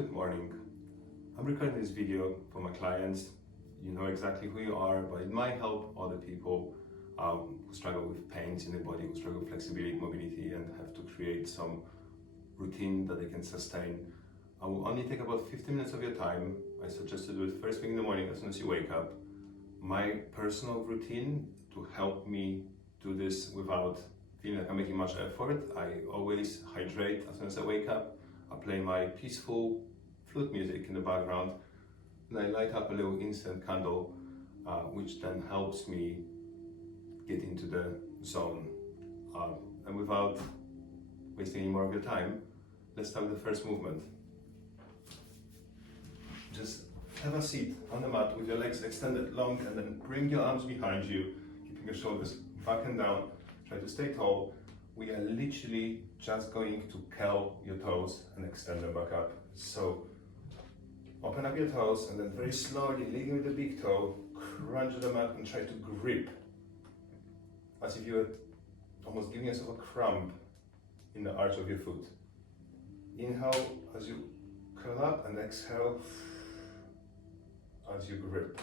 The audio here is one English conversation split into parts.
Good morning. I'm recording this video for my clients. You know exactly who you are, but it might help other people who struggle with pains in the body, who struggle with flexibility, mobility, and have to create some routine that they can sustain. I will only take about 15 minutes of your time. I suggest to do it first thing in the morning as soon as you wake up. My personal routine to help me do this without feeling like I'm making much effort, I always hydrate as soon as I wake up. I play my peaceful flute music in the background, and I light up a little instant candle, which then helps me get into the zone. And without wasting any more of your time, let's start with the first movement. Just have a seat on the mat with your legs extended long, and then bring your arms behind you, keeping your shoulders back and down. Try to stay tall. We are literally just going to curl your toes and extend them back up. So open up your toes and then very slowly, leading with the big toe, crunch the mat and try to grip as if you were almost giving yourself a cramp in the arch of your foot. Inhale as you curl up and exhale as you grip.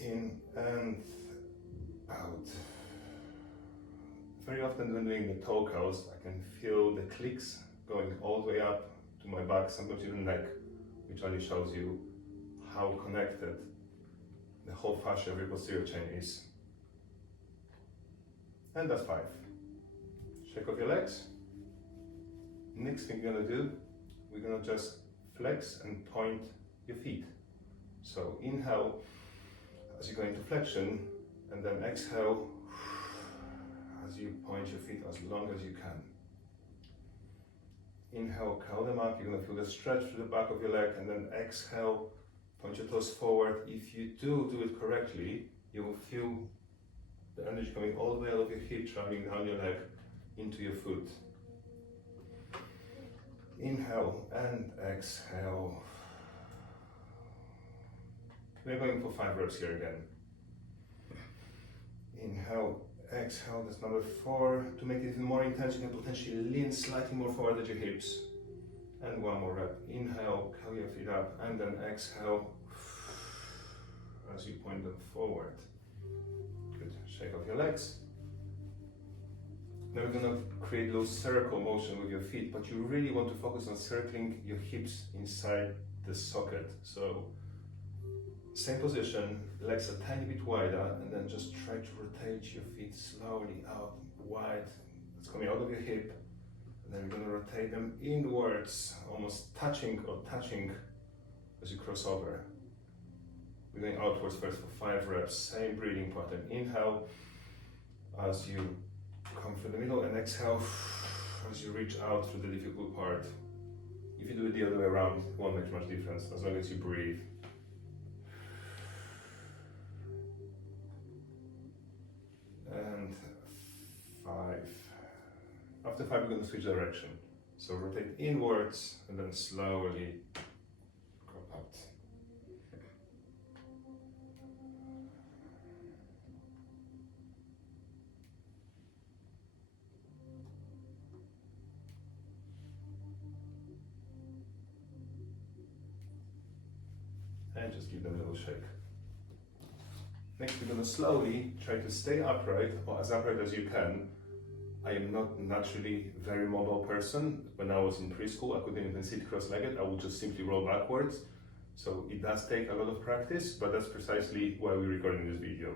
In and out. Very often when doing the toe curls, I can feel the clicks going all the way up to my back, sometimes even neck, which only shows you how connected the whole fascia of your posterior chain is. And that's 5. Shake off your legs. Next thing you're gonna do, we're gonna just flex and point your feet. So inhale as you go into flexion, and then exhale as you point your feet as long as you can. Inhale, curl them up. You're going to feel the stretch through the back of your leg, and then exhale, point your toes forward. If you do it correctly, you will feel the energy coming all the way out of your hip, traveling down your leg into your foot. Inhale and exhale. We're going for 5 reps here again. Inhale, exhale, that's number 4. To make it even more intense, you can potentially lean slightly more forward at your hips. And 1 more rep. Inhale, curl your feet up, and then exhale as you point them forward. Good. Shake off your legs. Now we're going to create a little circle motion with your feet, but you really want to focus on circling your hips inside the socket. So same position, legs a tiny bit wider, and then just try to rotate your feet slowly out wide. It's coming out of your hip, and then we're going to rotate them inwards, almost touching as you cross over. We're going outwards first for 5 reps, same breathing pattern. Inhale as you come through the middle, and exhale as you reach out through the difficult part. If you do it the other way around, it won't make much difference as long as you breathe. And 5. After 5, we're going to switch direction. So rotate inwards and then slowly go out. And just give them a little shake. Next, we're going to slowly try to stay upright, or as upright as you can. I am not naturally a very mobile person. When I was in preschool, I couldn't even sit cross-legged. I would just simply roll backwards. So it does take a lot of practice, but that's precisely why we're recording this video.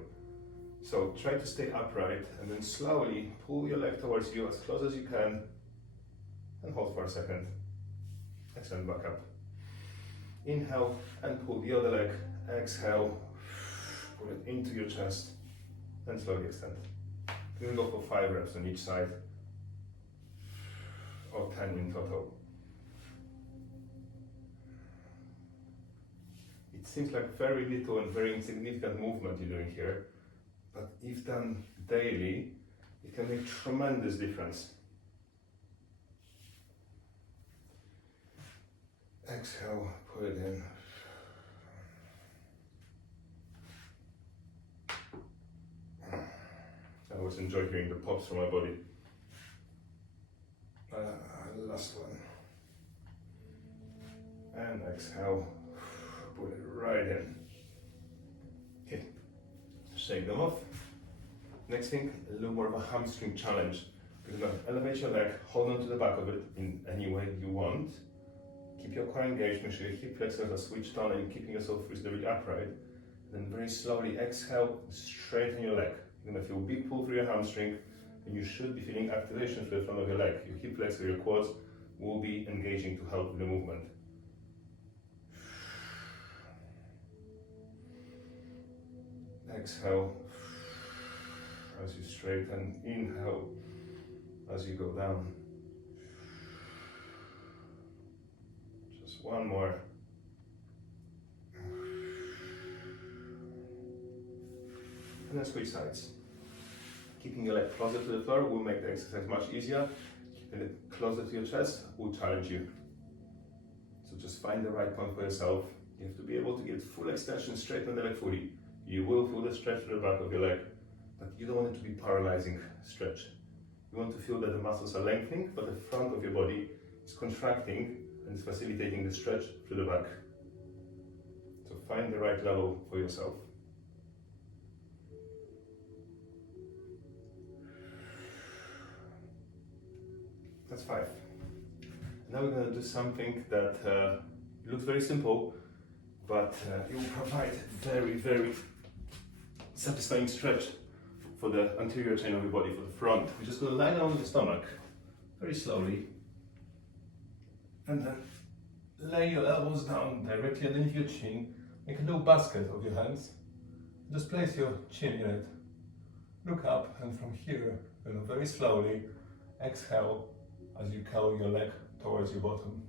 So try to stay upright, and then slowly pull your leg towards you as close as you can, and hold for a second. Extend back up. Inhale and pull the other leg. Exhale. Pull it into your chest and slowly extend. We're going to go for 5 reps on each side, or 10 in total. It seems like very little and very insignificant movement you're doing here, but if done daily, it can make tremendous difference. Exhale, put it in. I always enjoy hearing the pops from my body. Last one. and exhale, put it right in. Okay, shake them off. Next thing, a little more of a hamstring challenge. You're gonna elevate your leg, hold on to the back of it in any way you want. Keep your core engaged, make sure your hip flexors are switched on and you're keeping yourself reasonably upright. Then very slowly exhale, straighten your leg. You're gonna feel a big pull through your hamstring and you should be feeling activation through the front of your leg. Your hip flexor, your quads will be engaging to help with the movement. Exhale as you straighten, inhale as you go down. Just one more. And then switch sides. Keeping your leg closer to the floor will make the exercise much easier. Keeping it closer to your chest will challenge you. So just find the right point for yourself. You have to be able to get full extension, straighten the leg fully. You will feel the stretch to the back of your leg, but you don't want it to be paralyzing stretch. You want to feel that the muscles are lengthening, but the front of your body is contracting and is facilitating the stretch through the back. So find the right level for yourself. That's 5. Now we're going to do something that looks very simple, but it will provide very, very satisfying stretch for the anterior chain of your body, for the front. We're just going to lie down on the stomach very slowly and then lay your elbows down directly underneath your chin. Make a little basket of your hands. Just place your chin in it. Look up, and from here, very slowly exhale as you curl your leg towards your bottom.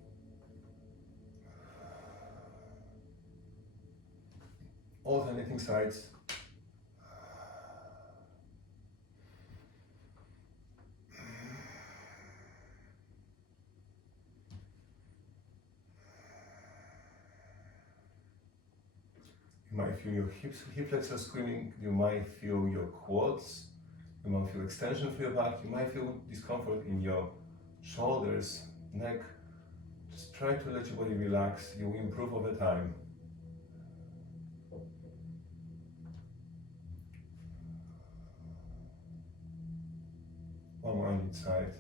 Alternating sides. You might feel your hip flexors screaming, you might feel your quads, you might feel extension through your back, you might feel discomfort in your shoulders, neck. Just try to let your body relax, you will improve over time. One more on each side.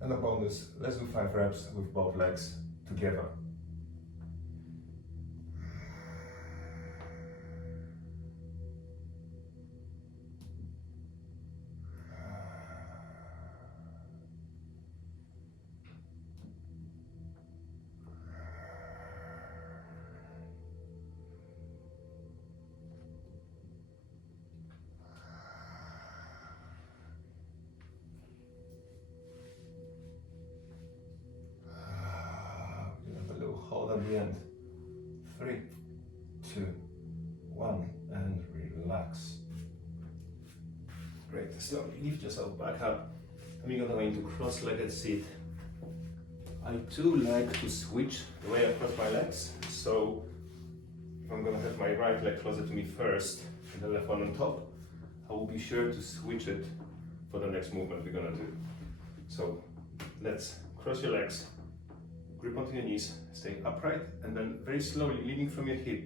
And a bonus, let's do 5 reps with both legs together. Hold at the end. 3, 2, 1, and relax. Great. Slowly lift yourself back up. And we're going into cross-legged seat. I do like to switch the way I cross my legs. So if I'm going to have my right leg closer to me first and the left one on top, I will be sure to switch it for the next movement we're going to do. So let's cross your legs. Grip onto your knees, stay upright, and then very slowly, leading from your hip,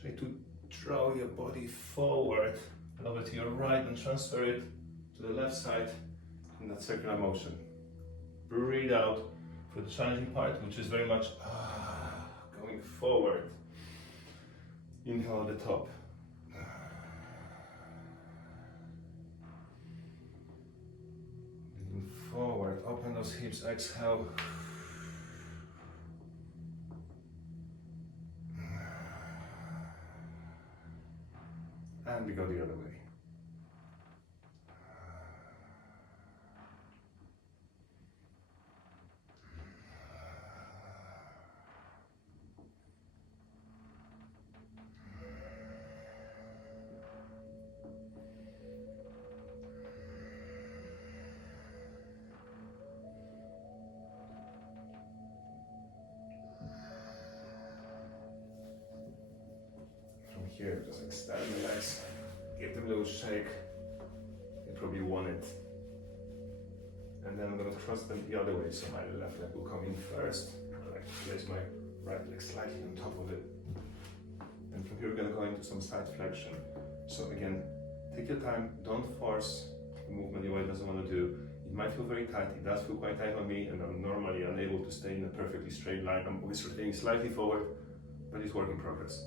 try to draw your body forward and over to your right and transfer it to the left side in that circular motion. Breathe out for the challenging part, which is very much going forward. Inhale at the top. Leaning forward, open those hips, exhale. And we go the other way. From here, just extend the legs, give them a little shake. probably want it. And then I'm gonna cross them the other way, so my left leg will come in first. I like to place my right leg slightly on top of it. And from here we're gonna go into some side flexion. So again, take your time, don't force the movement your body doesn't want to do. It might feel very tight, it does feel quite tight on me, and I'm normally unable to stay in a perfectly straight line. I'm always rotating slightly forward, but it's work in progress.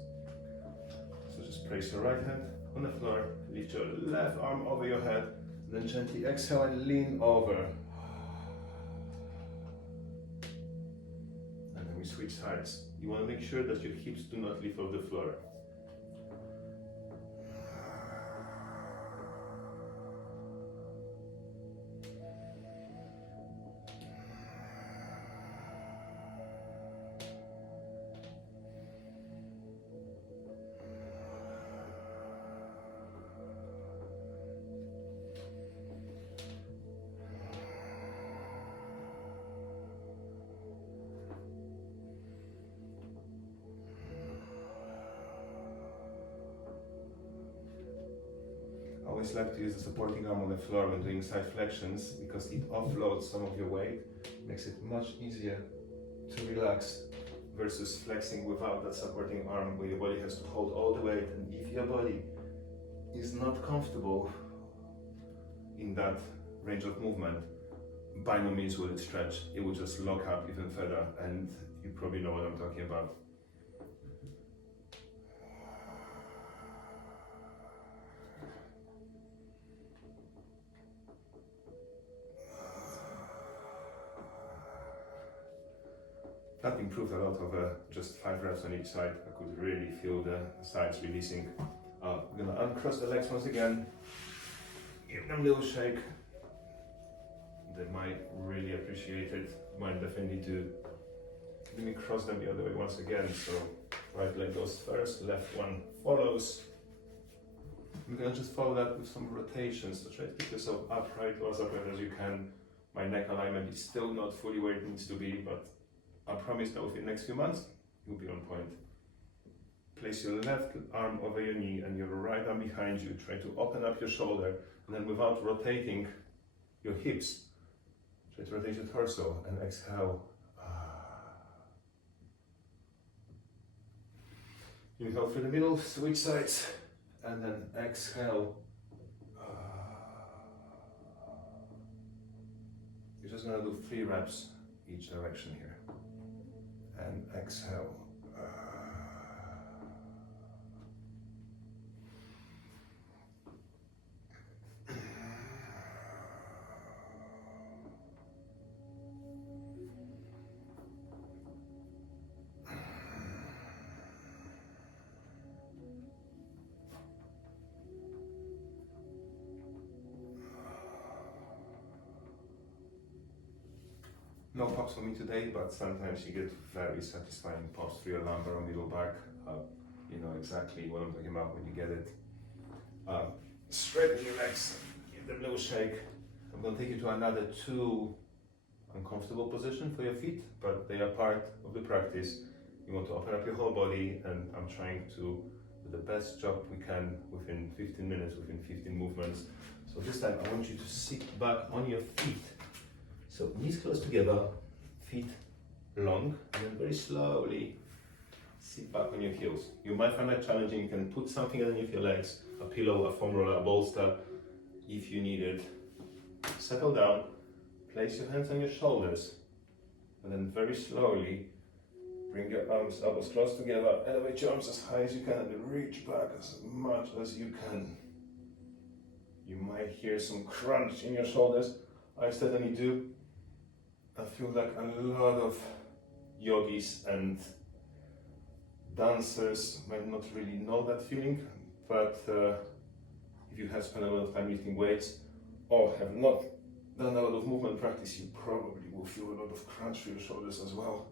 So just place your right hand on the floor, lift your left arm over your head, then gently exhale and lean over. And then we switch sides. You want to make sure that your hips do not lift off the floor. I always like to use the supporting arm on the floor when doing side flexions because it offloads some of your weight, makes it much easier to relax versus flexing without that supporting arm where your body has to hold all the weight. And if your body is not comfortable in that range of movement, by no means will it stretch. It will just lock up even further, and you probably know what I'm talking about. That improved a lot over just 5 reps on each side. I could really feel the sides releasing. I'm gonna uncross the legs once again, give them a little shake. They might really appreciate it, might definitely do. Let me cross them the other way once again. So right leg goes first, left one follows. We're gonna just follow that with some rotations. So try to keep yourself upright or as upright as you can. My neck alignment is still not fully where it needs to be, but I promise that within the next few months, you'll be on point. Place your left arm over your knee and your right arm behind you. Try to open up your shoulder, and then without rotating your hips, try to rotate your torso and exhale. Inhale through the middle, switch sides, and then exhale. You're just gonna do 3 reps each direction here. And exhale. No pops for me today, but sometimes you get very satisfying pops through your lumbar or middle back. You know exactly what I'm talking about when you get it. Straighten your legs, give them a little shake. I'm going to take you to another 2 uncomfortable positions for your feet, but they are part of the practice. You want to open up your whole body, and I'm trying to do the best job we can within 15 minutes, within 15 movements. So this time I want you to sit back on your feet. So knees close together, feet long, and then very slowly sit back on your heels. You might find that challenging. You can put something underneath your legs, a pillow, a foam roller, a bolster, if you need it. Settle down, place your hands on your shoulders, and then very slowly bring your arms, elbows close together, elevate your arms as high as you can, and reach back as much as you can. You might hear some crunch in your shoulders. I certainly do. I feel like a lot of yogis and dancers might not really know that feeling, but if you have spent a lot of time lifting weights or have not done a lot of movement practice, you probably will feel a lot of crunch through your shoulders as well.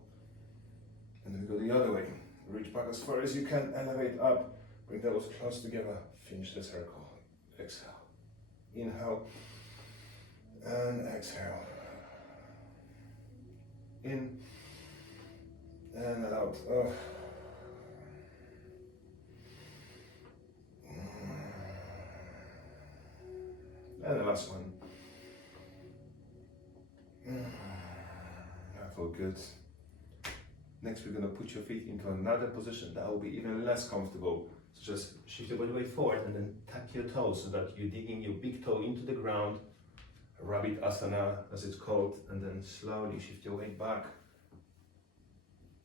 And then we go the other way. Reach back as far as you can, elevate up, bring the elbows close together, finish the circle. Exhale. Inhale and exhale. In and out. And the last one. That felt good. Next, we're gonna put your feet into another position that will be even less comfortable. So just shift your body weight forward and then tuck your toes so that you're digging your big toe into the ground. Rabbit asana, as it's called, and then slowly shift your weight back.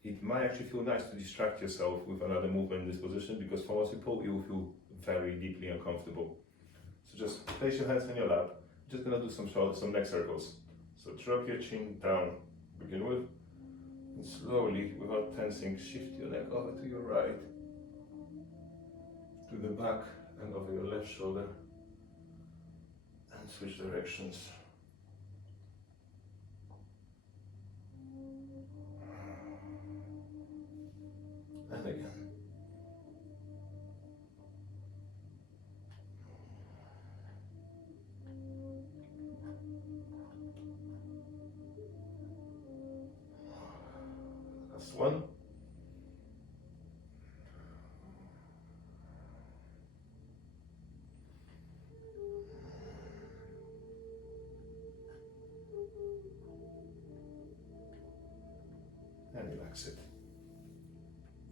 It might actually feel nice to distract yourself with another movement in this position, because for most people you will feel very deeply uncomfortable. So just place your hands on your lap. Just gonna do some neck circles. So drop your chin down, begin with, and slowly, without tensing, shift your neck over to your right, to the back and over your left shoulder, and switch directions. And again. Last one. And relax it.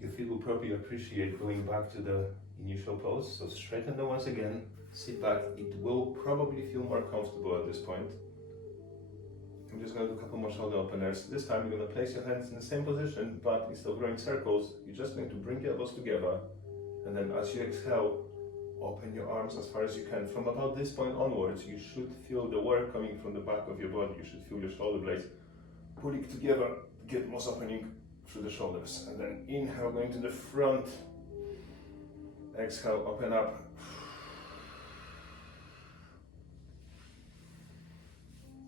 Your feet will probably appreciate going back to the initial pose. So straighten them once again, sit back. It will probably feel more comfortable at this point. I'm just going to do a couple more shoulder openers. This time you're going to place your hands in the same position, but instead of drawing circles, you're just going to bring your elbows together. And then as you exhale, open your arms as far as you can. From about this point onwards, you should feel the work coming from the back of your body. You should feel your shoulder blades pulling together, get most opening through the shoulders. And then inhale, going to the front. Exhale, open up.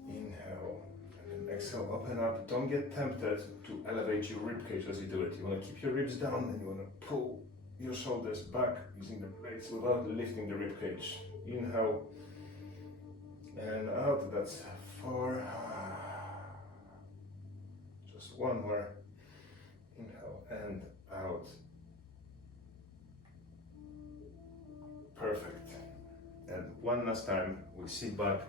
Inhale, and then exhale, open up. Don't get tempted to elevate your rib cage as you do it. You want to keep your ribs down, and you want to pull your shoulders back using the blades without lifting the rib cage. Inhale and out. That's 4. Just one more. Inhale and out. Perfect. And one last time, we sit back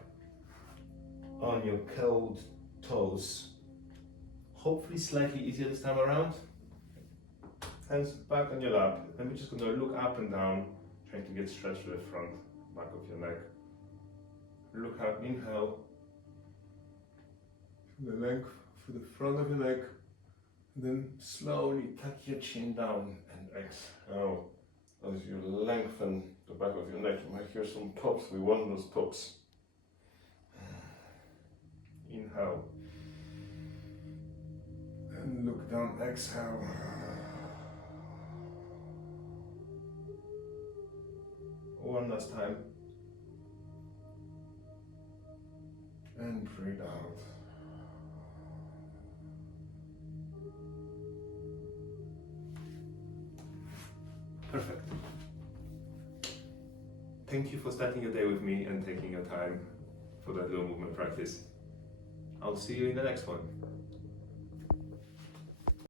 on your curled toes. Hopefully slightly easier this time around. Hands back on your lap, and we're just going to look up and down, trying to get stretch to the front, back of your neck. Look up, inhale, the length for the front of your neck, and then slowly tuck your chin down and exhale. As you lengthen the back of your neck, you might hear some pops. We want those pops. Inhale, and look down, exhale. One last time. And breathe out. Perfect. Thank you for starting your day with me and taking your time for that little movement practice. I'll see you in the next one.